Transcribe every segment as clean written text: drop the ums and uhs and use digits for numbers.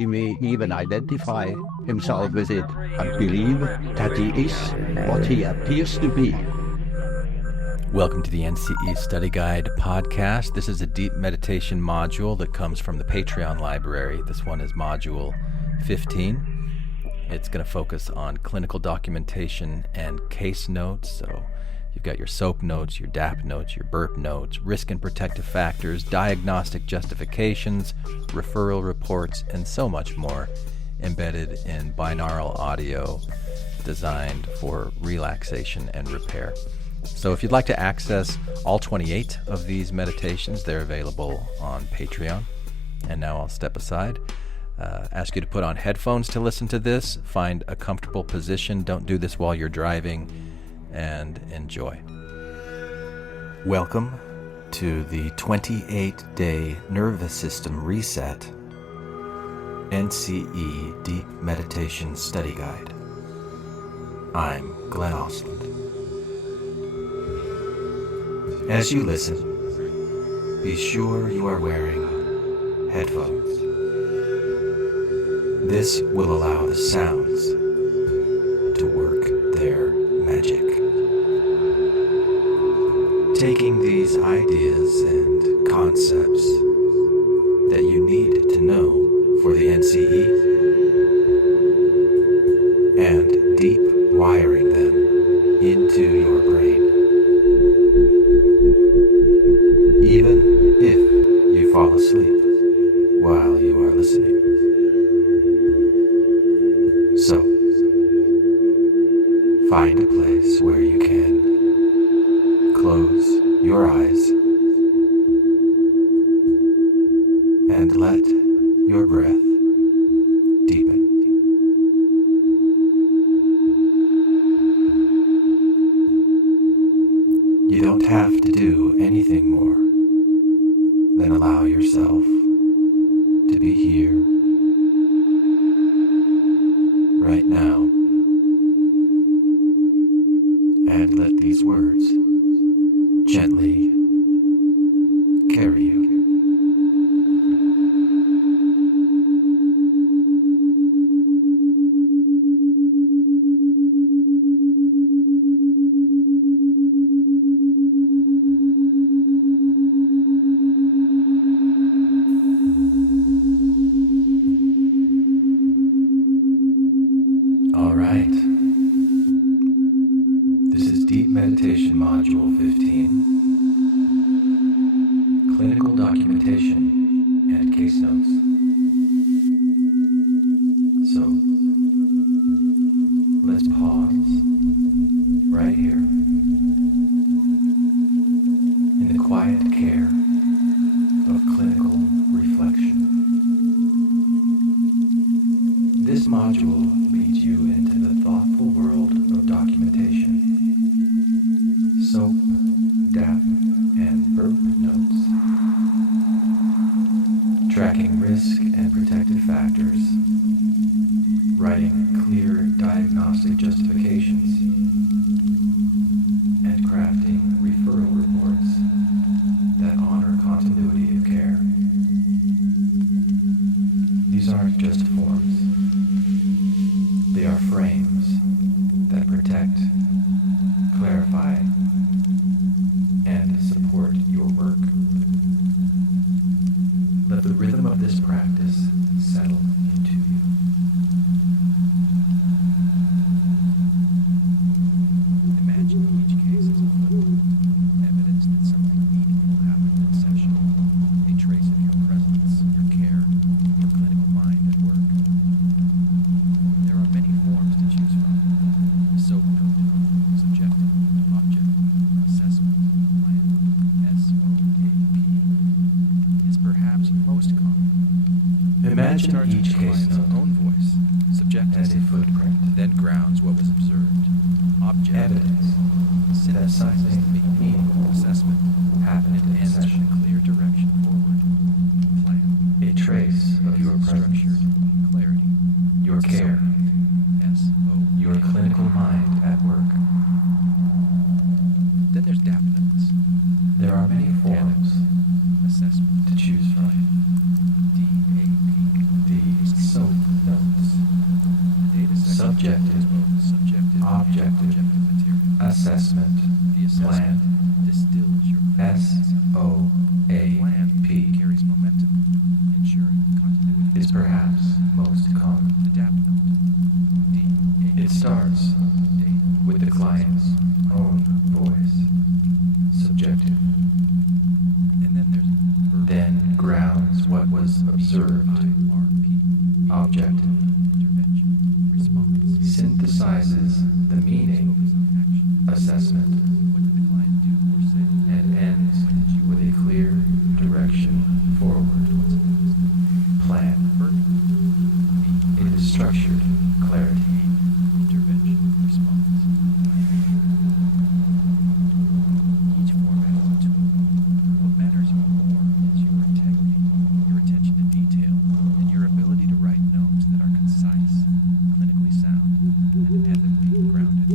He may even identify himself with it and believe that he is what he appears to be. Welcome to the NCE Study Guide podcast. This is a deep meditation module that comes from the Patreon library. This one is module 15. It's going to focus on clinical documentation and case notes. So you've got your SOAP notes, your DAP notes, your BURP notes, risk and protective factors, diagnostic justifications, referral reports, and so much more embedded in binaural audio designed for relaxation and repair. So if you'd like to access all 28 of these meditations, they're available on Patreon. And now I'll step aside, ask you to put on headphones to listen to this, find a comfortable position, don't do this while you're driving, and enjoy. Welcome to the 28-day Nervous System Reset NCE Deep Meditation Study Guide. I'm Glenn Osland. As you listen, be sure you are wearing headphones. This will allow the sounds to work their magic. Taking these ideas and concepts that you need to know for the NCE and deep wiring them into your brain. Even if you fall asleep while you are listening. So, find a place where you can close your eyes and let your breath deepen. You don't have to do anything more than allow yourself to be here, right now, and let these words gently carry you. All right. This is Deep Meditation Module 15. Clinical documentation and case notes. So, let's pause right here in the quiet care of clinical reflection. This module leads you into the thoughtful world of documentation, SOAP, DAP, and BURP notes, tracking risk and protective factors, writing clear diagnostic justifications, and crafting referral reports that honor continuity of care. These aren't just forms. They are frames that protect, clarify, and support your work. Let the rhythm of this practice settle into you. Imagine each case as a footnote, evidence that something meaningful happened in session, a trace of your presence, your care, your clinical mind at work. There are many forms to choose from. SOAP note, subjective, object, assessment, plan, SOAP, is perhaps most common. Imagine each case note own voice, subjective as a footprint, then grounds what was observed. Object, evidence, synthesizing meaningful assessment, happened in session, clear direction forward. Plan, a trace of your structure, clarity, your care, your clinical mind at work. Then there's DAP notes. There are many forms assessment to choose from. DAP, the subjective, objective, assessment, plan, distills your SOAP carries momentum, ensuring continuity. is perhaps most common. Adapt note. It starts with the client's own voice, subjective, And then there's then grounds what was observed, IRP, objective, intervention, response. synthesizes the meaning, Focus on action. assessment, What did the client do or say? and ends with a clear direction forward. Plan. It is structured clarity. Intervention, response. Each format is a tool. What matters more is your integrity, your attention to detail, and your ability to write notes that are concise, clinically sound, and ethically grounded.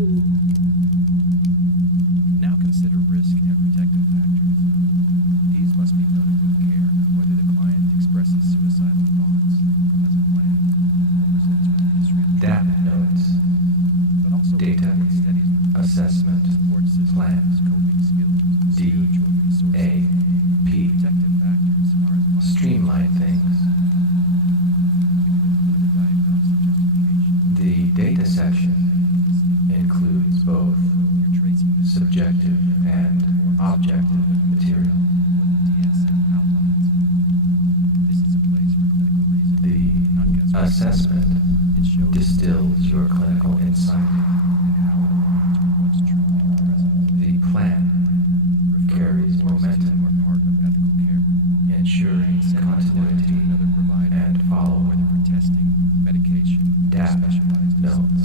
Now consider risk and protective factors. These must be noted with care, whether the client expresses suicidal thoughts, has a plan, or presents with a history of DAP notes, but also data, studies, assessment, support systems, plan, coping skills, spiritual resources. DAP. Protective factors are as much Streamline things. include a diagnostic justification. The data section includes both You're tracing the subjective and objective material. what the DSM outlines. This is a place for clinical reasoning, not The guesswork. assessment It shows distills your clinical insight. and how it aligns with what's true in your presence. The plan carries momentum, Are part of ethical care. ensuring Send the client to continuity another provider, and follow. whether for testing, medication, or DAP specialized notes,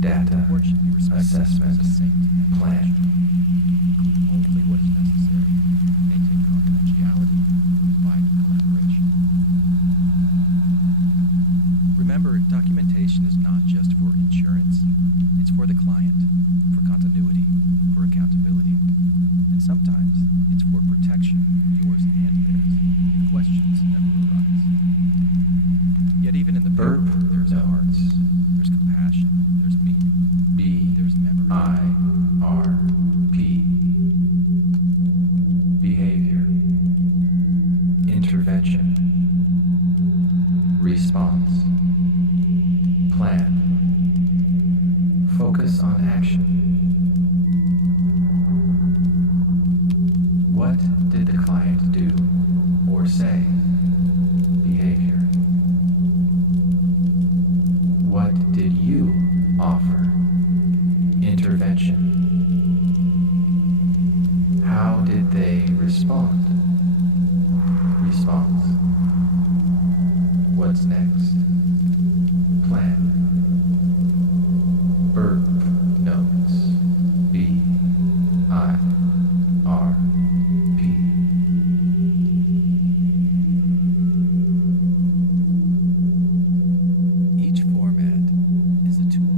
data, Report should be respectful, assessment, succinct, and plan. include only what is necessary. Maintain confidentiality, provide collaboration. Remember, documentation is not just for insurance. It's for the client, for continuity, for accountability. And sometimes it's for protection, yours and theirs, if questions never arise. Yet even in the Burp paper, there's art, notes, there's compassion, there's meaning, there's memory. BIRP, behavior, intervention, response, plan, focus on action. What did the client do or say? Behavior. What did you offer? Intervention. How did they respond? Response. What's next? Plan. Burp notes. BIRP. Each format is a tool.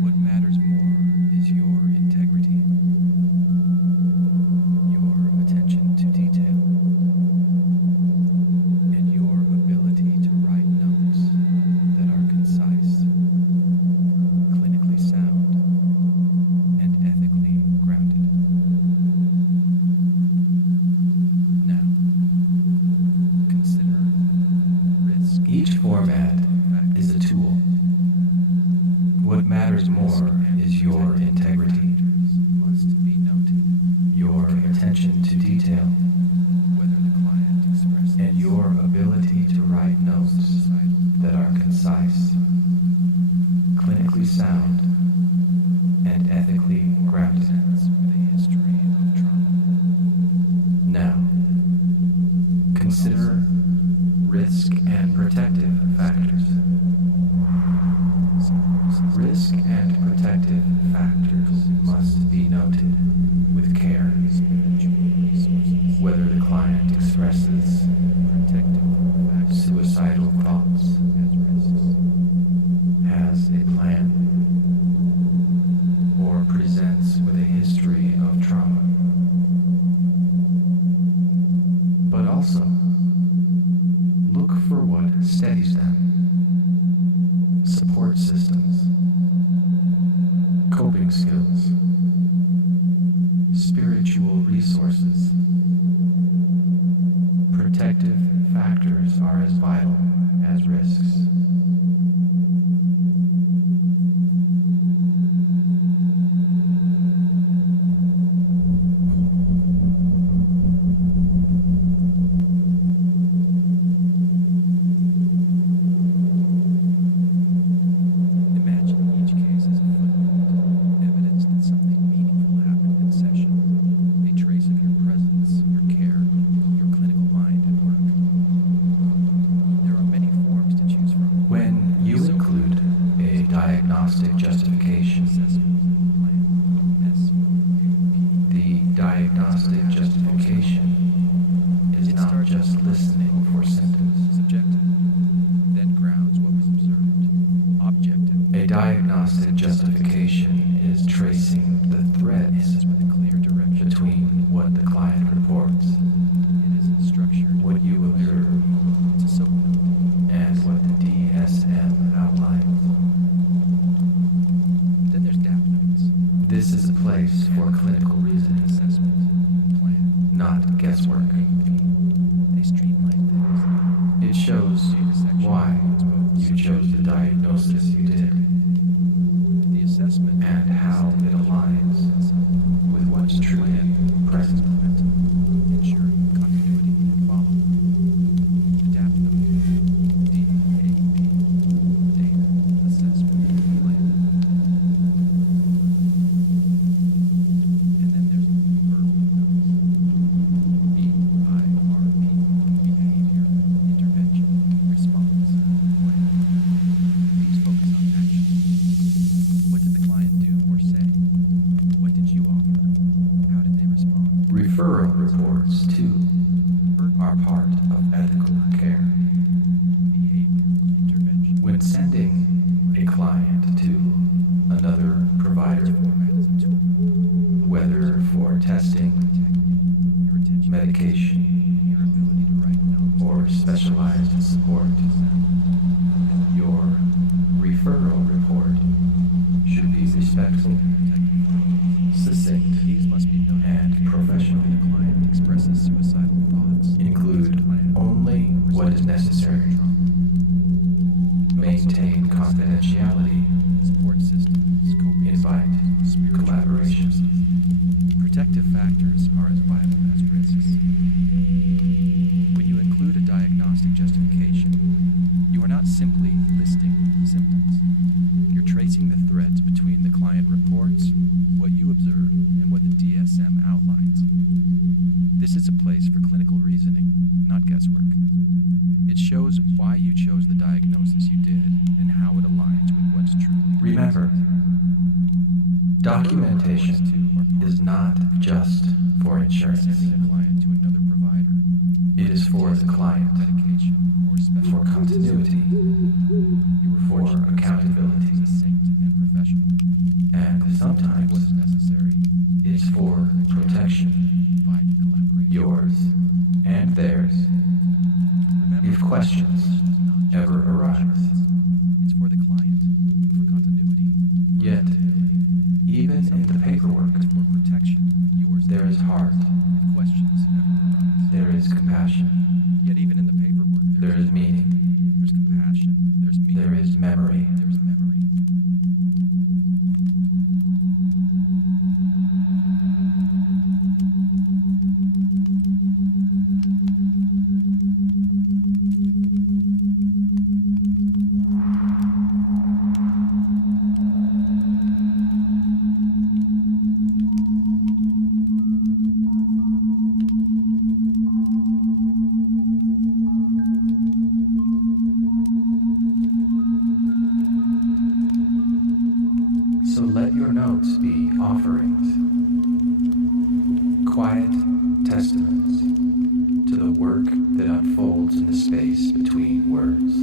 What matters more is your integrity, your attention to detail, and your ability to write notes that are concise, clinically sound, and ethically grounded. Now, consider risk. Each format is a tool. What matters more is your integrity, Must be noted, your attention to detail, whether the client expresses and your ability to write notes suicidal that are concise, clinically sound, and ethically grounded. presence with a history of trauma. Now, consider risk and protective factors. Risk and protective factors must be noted with care, whether the client expresses suicidal thoughts, has a plan, or presents with a history of trauma. But also, look for what steadies them. support systems, coping skills, spiritual resources. Protective factors are as vital as risks. Imagine each case as a footnote, evidence that something meaningful happened in session, a trace of your presence, your care, your clinical mind at work. There are many forms to choose from. When you include a diagnostic justification, the diagnostic justification is not just listening for symptoms. Subjective, then grounds what was observed. Objective. A diagnostic justification is tracing the threads Ends with a clear direction. between what the client reports, It is structured. what you observe, It's a soap note. and what the DSM outlines. Then there's DAP notes. This is a place for clinical reasoning, Assessment. Plan. not guesswork. They streamline things. It shows why you chose the diagnosis you did The assessment and how it aligns with what's truly present. ensuring continuity and follow. Adapt note. DAP. Data. Assessment. Plan. And then there's verbal notes. BIRP. Behavior. Intervention. Response. Plan. These focus on action. What did the client do or say? What did you offer? How did they respond? Referral reports, too, are part of ethical care. Behavior. Intervention. When sending a client to another provider, Format is a tool. whether for testing, Your attention. medication, Your ability to write notes. or specialized support, your referral report should be respectful, succinct, These must be noted. and professional. When a client expresses suicidal thoughts, Include only what is necessary. Maintain confidentiality. Support systems, coping Invite skills, spiritual collaboration. resources. Protective factors are as vital as risks. When you include a diagnostic justification, you are not simply listing symptoms. You're tracing the threads between the client reports, what you observe, and what the DSM outlines. This is a place for clinical reasoning, not guesswork. It shows why you chose the diagnosis you did and how it aligns with what's truly Remember, documentation is not just for insurance. sending a client to another provider. It is for the client, Medication or special for continuity, You for accountability, succinct and professional. and sometimes What is necessary. it's for protection, Invite collaboration. yours and theirs. Remember, If questions is not just ever for arise. insurance. It's for the client, for continuity. for Yet, accountability. even in the paperwork, It's for protection. Yours. there is heart, If questions ever arise. there is compassion, Yet even in the paperwork, there is meaning, There's compassion. There's meaning. there is memory. There's memory. So let your notes be offerings, quiet testaments to the work that unfolds in the space between words.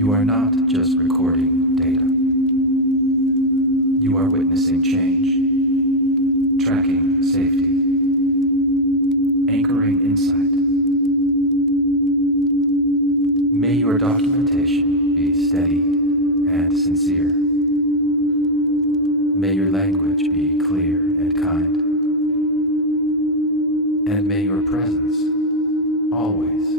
You are not just recording data. You are witnessing change, tracking safety, anchoring insight, May your documentation be steady and sincere. May your language be clear and kind. And may your presence always